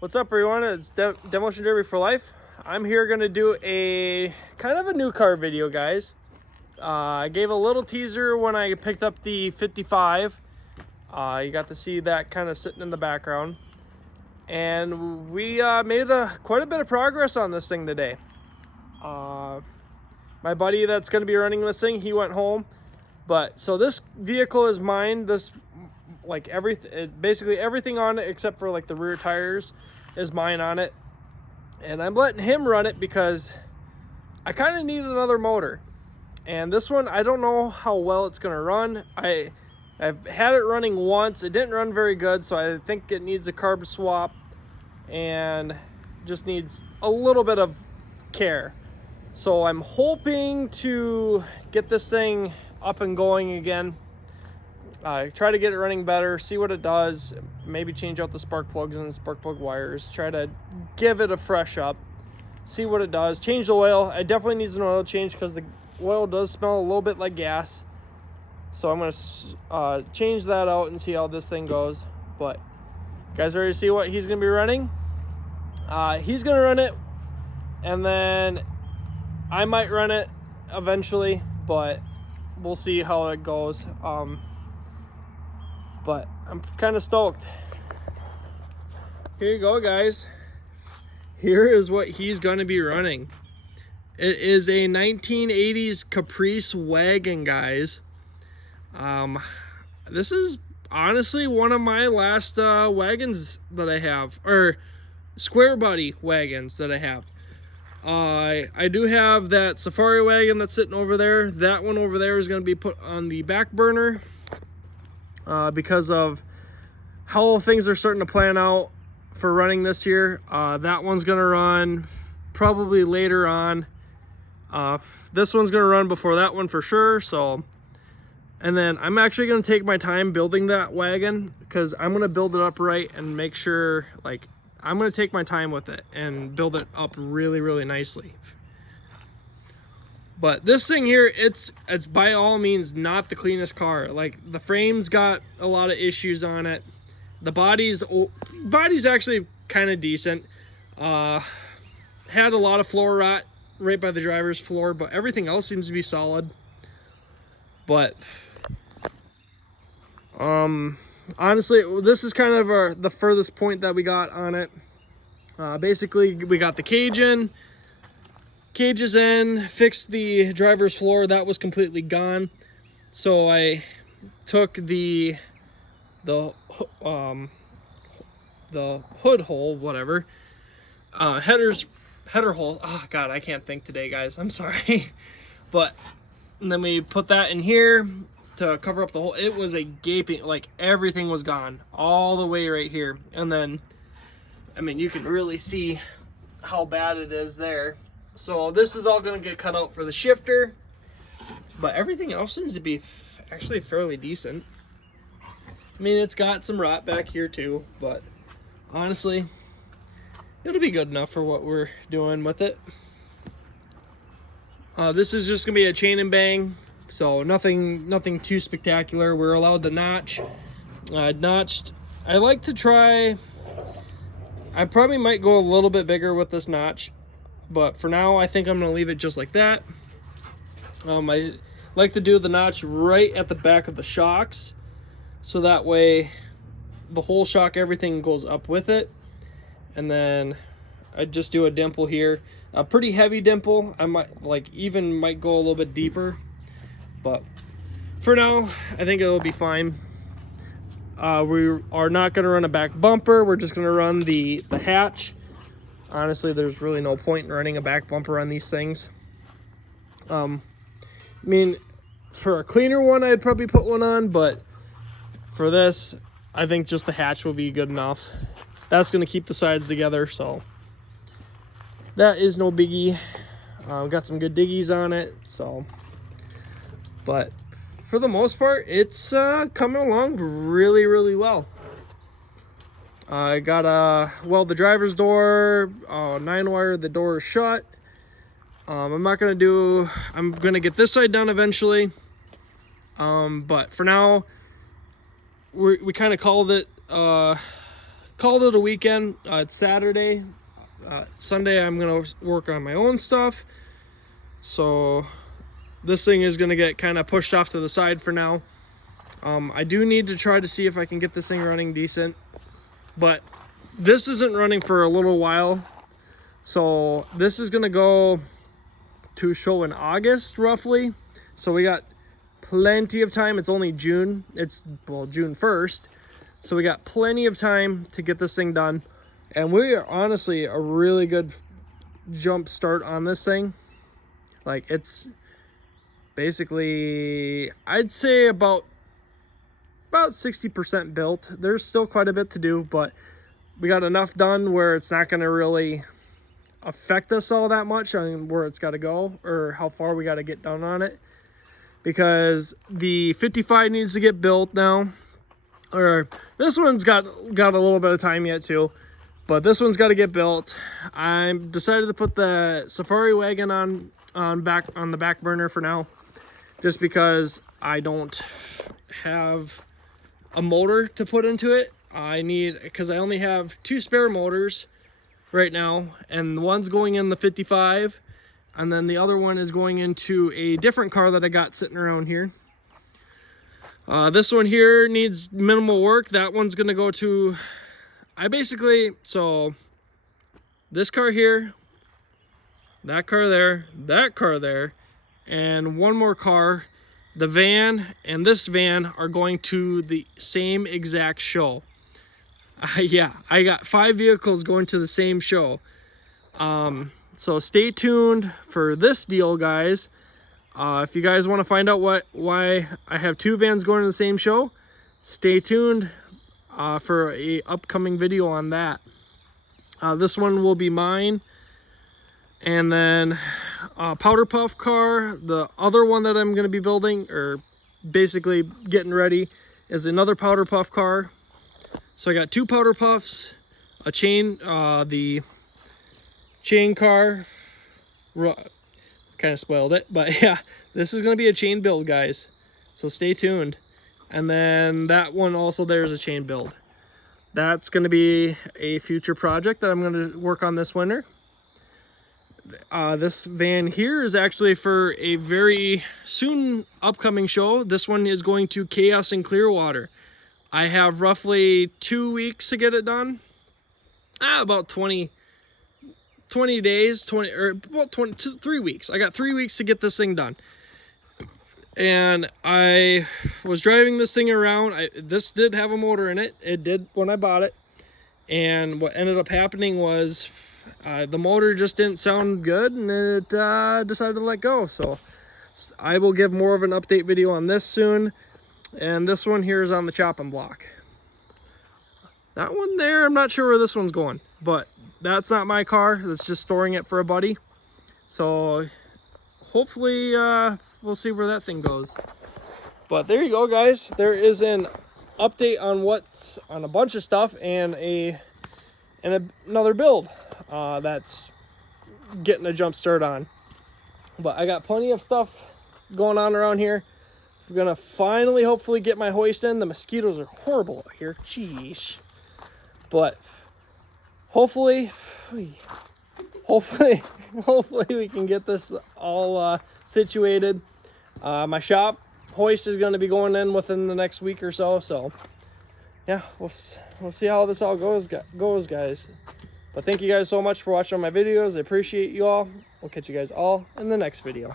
What's up, everyone? It's Demolition Derby for Life. I'm here going to do a kind of a new car video, guys. I gave a little teaser when I picked up the 55. You got to see that kind of sitting in the background. And we made quite a bit of progress on this thing today. My buddy that's going to be running this thing, he went home. But so this vehicle is mine. This, like, basically everything on it except for like the rear tires is mine on it. And I'm letting him run it because I kind of need another motor. And this one, I don't know how well it's going to run. I've had it running once. It didn't run very good, so I think it needs a carb swap and just needs a little bit of care. So I'm hoping to get this thing up and going again. Try to get it running better, see what it does, maybe change out the spark plugs and spark plug wires, try to give it a fresh up, see what it does, change the oil. It definitely needs an oil change because the oil does smell a little bit like gas. So I'm going to change that out and see how this thing goes. But you guys ready to see what he's going to be running? He's going to run it, and then I might run it eventually, but we'll see how it goes. But I'm kind of stoked. Here you go, guys. Here is what he's going to be running. It is a 1980s Caprice wagon, guys. This is honestly one of my last wagons that I have, or square body wagons that I have. I do have that safari wagon that's sitting over there. That one over there is going to be put on the back burner because of how things are starting to plan out for running this year. That one's going to run probably later on. This one's going to run before that one for sure. So, and then I'm actually going to take my time building that wagon because I'm going to build it up right and make sure, like, I'm going to take my time with it and build it up really, really nicely. But this thing here, it's by all means not the cleanest car. Like, the frame's got a lot of issues on it. The body's actually kind of decent. Had a lot of floor rot right by the driver's floor, but everything else seems to be solid. But honestly, this is kind of the furthest point that we got on it. Basically, we got the cages in, fixed the driver's floor. That was completely gone. So I took the hood hole, whatever, header hole. Oh God, I can't think today, guys. I'm sorry. But and then we put that in here to cover up the hole. It was a gaping, like, everything was gone all the way right here. And then, I mean, you can really see how bad it is there. So this is all going to get cut out for the shifter, but everything else seems to be actually fairly decent. I mean, it's got some rot back here too, but honestly, it'll be good enough for what we're doing with it. This is just gonna be a chain and bang, so nothing too spectacular. We're allowed to notch. Notched. I like to try. I probably might go a little bit bigger with this notch, but for now I think I'm gonna leave it just like that. I like to do the notch right at the back of the shocks, so that way the whole shock, everything goes up with it. And then I just do a dimple here, a pretty heavy dimple. I might go a little bit deeper, but for now I think it'll be fine. We are not going to run a back bumper. We're just going to run the hatch. Honestly, there's really no point in running a back bumper on these things. I mean, for a cleaner one, I'd probably put one on, but for this, I think just the hatch will be good enough. That's going to keep the sides together, so that is no biggie. Got some good diggies on it, so, but for the most part, it's coming along really, really well. I got the driver's door, 9-wire, the door is shut. I'm gonna get this side done eventually. But for now, we kind of called it called it a weekend. It's Saturday. Sunday I'm gonna work on my own stuff, so this thing is gonna get kind of pushed off to the side for now. I do need to try to see if I can get this thing running decent, but this isn't running for a little while, so this is gonna go to show in August roughly, so we got plenty of time. It's only June. It's, well, June 1st, so we got plenty of time to get this thing done. And we are honestly a really good jump start on this thing. Like, it's basically, I'd say about 60% built. There's still quite a bit to do, but we got enough done where it's not going to really affect us all that much on where it's got to go or how far we got to get done on it. Because the 55 needs to get built now, or this one's got a little bit of time yet too. But this one's got to get built. I decided to put the Safari wagon on the back burner for now, just because I don't have a motor to put into it. Because I only have 2 spare motors right now, and one's going in the 55, and then the other one is going into a different car that I got sitting around here. This one here needs minimal work. That one's gonna go to, so this car here, that car there, and one more car, the van and this van are going to the same exact show. Yeah, I got 5 vehicles going to the same show. So stay tuned for this deal, guys. If you guys want to find out why I have 2 vans going to the same show, stay tuned for a upcoming video on that. This one will be mine, and then powder puff car, the other one that I'm going to be building, or basically getting ready, is another powder puff car. So I got 2 powder puffs, a chain, the chain car, kind of spoiled it, but yeah, this is going to be a chain build, guys, so stay tuned. And then that one also, there's a chain build. That's going to be a future project that I'm going to work on this winter. This van here is actually for a very soon upcoming show. This one is going to Chaos in Clearwater. I have roughly 2 weeks to get it done. About 20 days, 3 weeks. I got 3 weeks to get this thing done. And I was driving this thing around. This did have a motor in it. It did when I bought it. And what ended up happening was the motor just didn't sound good, and it decided to let go. So I will give more of an update video on this soon. And this one here is on the chopping block. That one there, I'm not sure where this one's going, but that's not my car. That's just storing it for a buddy. So hopefully we'll see where that thing goes. But there you go, guys. There is an update on what's on a bunch of stuff, and another build that's getting a jump start on. But I got plenty of stuff going on around here. I'm gonna finally hopefully get my hoist in. The mosquitoes are horrible out here, jeez. But hopefully we can get this all situated. My shop hoist is going to be going in within the next week or so. So yeah, we'll see how this all goes, guys. But thank you guys so much for watching my videos. I appreciate you all. We'll catch you guys all in the next video.